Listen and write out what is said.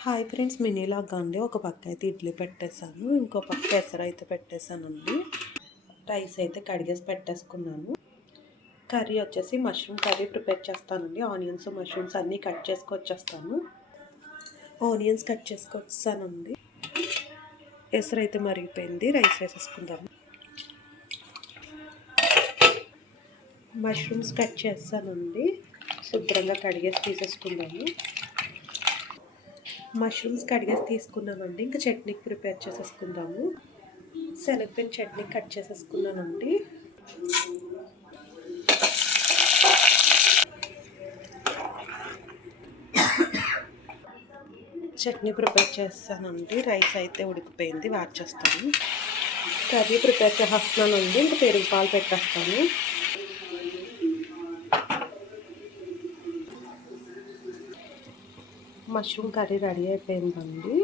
Hi friends, మినీలాగా అండి. ఒక పక్క అయితే ఇడ్లీ పెట్టేశాను, ఇంకో పక్క ఎసరు అయితే పెట్టేశానండి. రైస్ అయితే కడిగేసి పెట్టేసుకున్నాను. కర్రీ వచ్చేసి మష్రూమ్ కర్రీ ప్రిపేర్ చేస్తానండి. ఆనియన్స్ మష్రూమ్స్ అన్నీ కట్ చేసుకొచ్చేస్తాను. ఆనియన్స్ కట్ చేసుకొచ్చానండి. ఎసరు అయితే మరిగిపోయింది, రైస్ వేసేసుకుందాము. మష్రూమ్స్ కట్ చేస్తానండి, శుభ్రంగా కడిగేసి తీసేసుకుందాము. మష్రూమ్స్ కడిగేసి తీసుకున్నామండి. ఇంకా చట్నీకి ప్రిపేర్ చేసేసుకుందాము. శనగపిండి చట్నీ కట్ చేసేసుకున్నానండి. చట్నీ ప్రిపేర్ చేస్తానండి. రైస్ అయితే ఉడికిపోయింది, వార్చేస్తాను. కర్రీ ప్రిపేర్ చేస్తున్నానండి. ఇంకా పెరుగు పాలు పెట్టేస్తాను. మష్రూమ్ కర్రీ రెడీ అయిపోయిందండి.